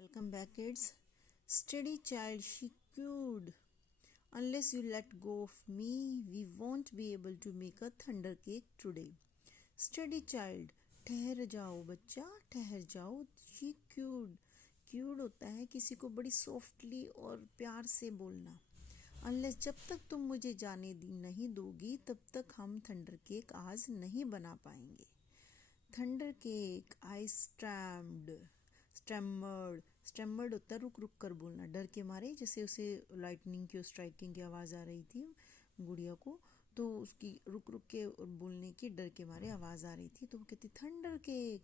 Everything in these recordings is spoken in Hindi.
Welcome back, kids. Steady child, she cooed. Unless you let go of me, we won't be able to make a thunder cake today. Steady child, ठहर जाओ बच्चा, ठहर जाओ. She cooed. क्यूड होता है किसी को बड़ी सॉफ्टली और प्यार से बोलना. अनलेस जब तक तुम मुझे जाने नहीं दोगी तब तक हम थंडर केक आज नहीं बना पाएंगे. थंडर केक, आई स्टैमर्ड होता है रुक रुक कर बोलना, डर के मारे. जैसे उसे लाइटनिंग की स्ट्राइकिंग की आवाज़ आ रही थी गुड़िया को, तो उसकी रुक रुक के बोलने की डर के मारे आवाज़ आ रही थी. तो वो कहती thunder cake.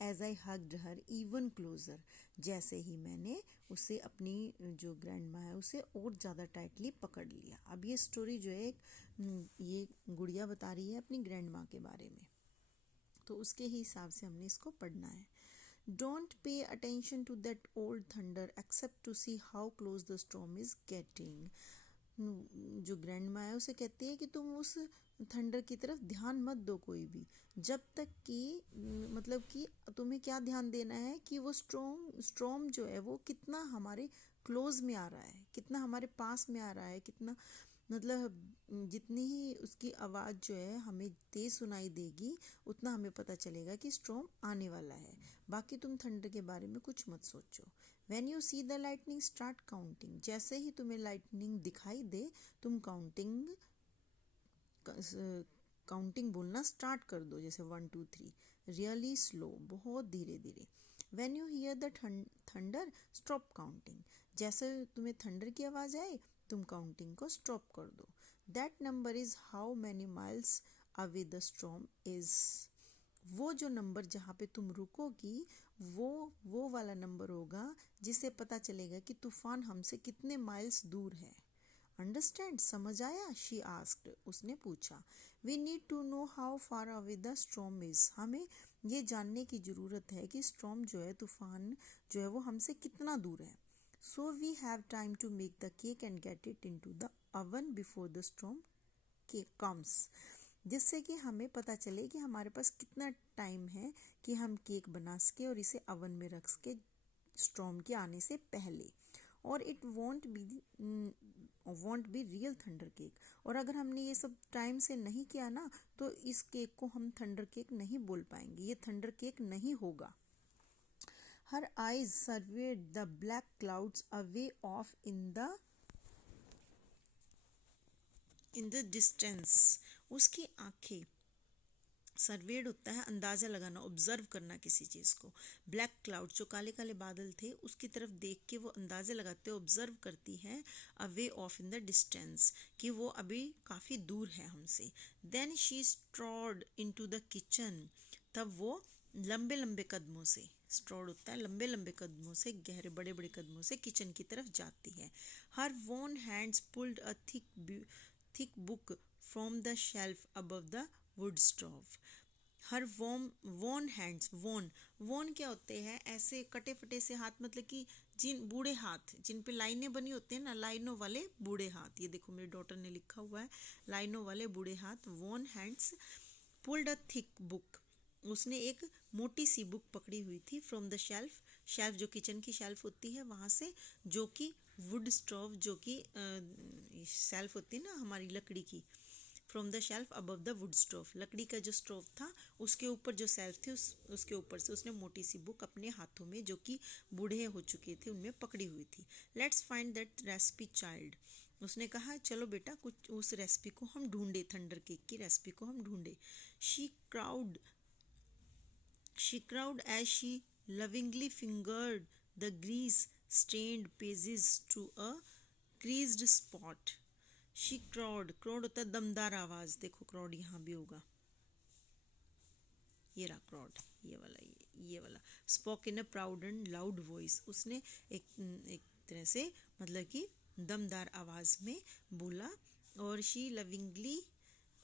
As I hugged her even closer. जैसे ही मैंने उसे अपनी जो ग्रैंड माँ है उसे और ज़्यादा टाइटली पकड़ लिया. अब ये स्टोरी जो है ये गुड़िया बता रही है अपनी ग्रैंड माँ के बारे में, तो उसके ही हिसाब से हमने इसको पढ़ना है. Don't pay attention to that old thunder except to see how close the storm is getting. जो ग्रैंड माँ है उसे कहती है कि तुम उस थंडर की तरफ ध्यान मत दो कोई भी, जब तक कि मतलब कि तुम्हें क्या ध्यान देना है कि वो स्ट्रॉम जो है वो कितना हमारे क्लोज में आ रहा है, कितना हमारे पास में आ रहा है, कितना मतलब जितनी ही उसकी आवाज़ जो है हमें तेज़ सुनाई देगी उतना हमें पता चलेगा कि स्ट्रॉम आने वाला है. बाकी तुम थंडर के बारे में कुछ मत सोचो. When you see the lightning start counting. जैसे ही तुम्हें लाइटनिंग दिखाई दे तुम काउंटिंग बोलना स्टार्ट कर दो. जैसे 1 2 3. रियली स्लो, बहुत धीरे धीरे. When you here the thunder stop counting. जैसे तुम्हें थंडर की आवाज़ आए तुम काउंटिंग को स्टॉप कर दो. That number is how many miles away the storm is. वो जो नंबर जहाँ पे तुम रुकोगी वो वाला नंबर होगा जिससे पता चलेगा कि तूफान हमसे कितने माइल्स दूर है. अंडरस्टैंड, समझ आया? शी आस्क्ड, उसने पूछा. We need to know how far away the storm is. हमें ये जानने की ज़रूरत है कि स्टॉर्म जो है, तूफान जो है वो हमसे कितना दूर है. So we have time to make the cake and get it into the oven before the storm cake comes. जिससे कि हमें पता चले कि हमारे पास कितना टाइम है कि हम केक बना सके और इसे ओवन में रख सके स्टॉर्म के आने से पहले. और it won't be real thunder cake. और अगर हमने ये सब टाइम से नहीं किया ना तो इस केक को हम थंडर केक नहीं बोल पाएंगे, ये थंडर केक नहीं होगा. Her eyes served the black clouds away off in the distance. उसकी आंखें, सर्वेड होता है अंदाज़ा लगाना, ऑब्जर्व करना किसी चीज़ को. ब्लैक क्लाउड जो काले काले बादल थे उसकी तरफ देख के वो अंदाज़े लगाते, ऑब्जर्व करती है. Away off in the distance, कि वो अभी काफ़ी दूर है हमसे. Then she strode into the kitchen. तब वो लंबे लंबे कदमों से, स्ट्रॉड होता है लंबे लंबे कदमों से, गहरे बड़े बड़े कदमों से किचन की तरफ जाती है. Her own hands pulled a thick book from the shelf above the wood stove. Her own hands, own क्या होते हैं? ऐसे कटे फटे से हाथ, मतलब कि जिन बूढ़े हाथ जिन पे लाइनें बनी होती हैं ना, लाइनों वाले बूढ़े हाथ. ये देखो मेरे डॉटर ने लिखा हुआ है लाइनों वाले बूढ़े हाथ. Worn hands pulled a thick book. उसने एक मोटी सी बुक पकड़ी हुई थी. फ्रॉम द शेल्फ जो किचन की शेल्फ होती है वहाँ से, जो कि वुड स्टोव, जो कि शेल्फ होती है ना हमारी लकड़ी की. From the shelf above the wood stove, लकड़ी का जो स्टोव था उसके ऊपर जो शेल्फ थी उसके ऊपर से उसने मोटी सी बुक अपने हाथों में, जो कि बूढ़े हो चुके थे, उनमें पकड़ी हुई थी. Let's find that recipe child. उसने कहा चलो बेटा कुछ उस रेसिपी को हम ढूंढे, थंडर केक की रेसिपी को हम ढूंढे. She crowed as she lovingly fingered the grease-stained pages to a creased spot. She crowed होता है दमदार आवाज. देखो crowd यहाँ भी होगा, ये रहा crowd, ये वाला. Spoke in a proud and loud voice. उसने एक तरह से मतलब कि दमदार आवाज में बोला. और she lovingly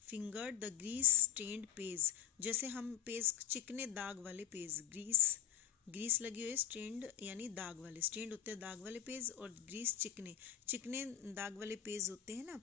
fingered the grease stained page. जैसे हम पेज, चिकने दाग वाले पेज, ग्रीस लगी हुई है, स्टेन्ड यानी दाग वाले, स्टेन्ड होते हैं दाग वाले पेज और ग्रीस चिकने दाग वाले पेज होते हैं ना,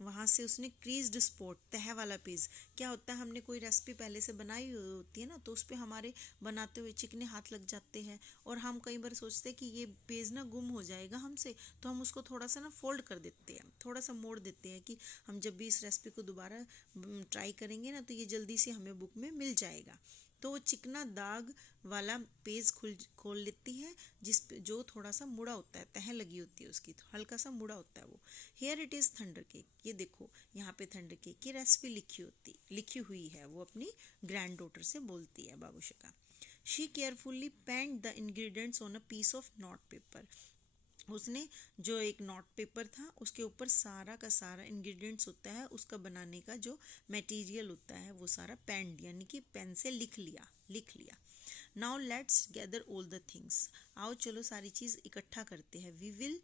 वहाँ से उसने क्रीज्ड स्पॉट, तह वाला पेज। क्या होता है, हमने कोई रेसिपी पहले से बनाई हुई होती है ना, तो उस पर हमारे बनाते हुए चिकने हाथ लग जाते हैं, और हम कई बार सोचते हैं कि ये पेज ना गुम हो जाएगा हमसे, तो हम उसको थोड़ा सा ना फोल्ड कर देते हैं, थोड़ा सा मोड़ देते हैं कि हम जब भी इस रेसिपी को दोबारा ट्राई करेंगे ना, तो ये जल्दी से हमें बुक में मिल जाएगा। तो वो चिकना दाग वाला पेज खोल लेती है, जिस पे जो थोड़ा सा मुड़ा होता है, तह लगी होती है उसकी, तो हल्का सा मुड़ा होता है वो। Here it is thunder cake, ये देखो यहाँ पे थंडर केक की रेसिपी लिखी हुई है, वो अपनी ग्रैंड डॉटर से बोलती है babushka. She carefully paint the ingredients on a piece of note paper. उसने जो एक नोट पेपर था, उसके ऊपर सारा का सारा इंग्रेडिएंट्स होता है, उसका बनाने का जो मटेरियल होता है, वो सारा पेन यानी कि पेन से लिख लिया। Now let's gather all the things, आओ चलो सारी चीज़ इकट्ठा करते हैं। वी विल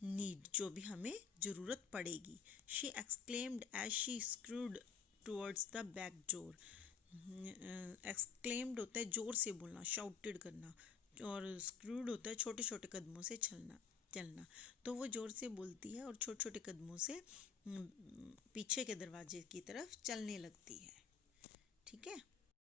नीड, जो भी हमें ज़रूरत पड़ेगी। She exclaimed as she scurried towards the back door. Exclaimed होता है जोर से बोलना, शाउटेड करना, और स्क्रूड होता है छोटे छोटे कदमों से चलना। तो वो जोर से बोलती है और छोटे छोटे कदमों से पीछे के दरवाजे की तरफ चलने लगती है। ठीक है।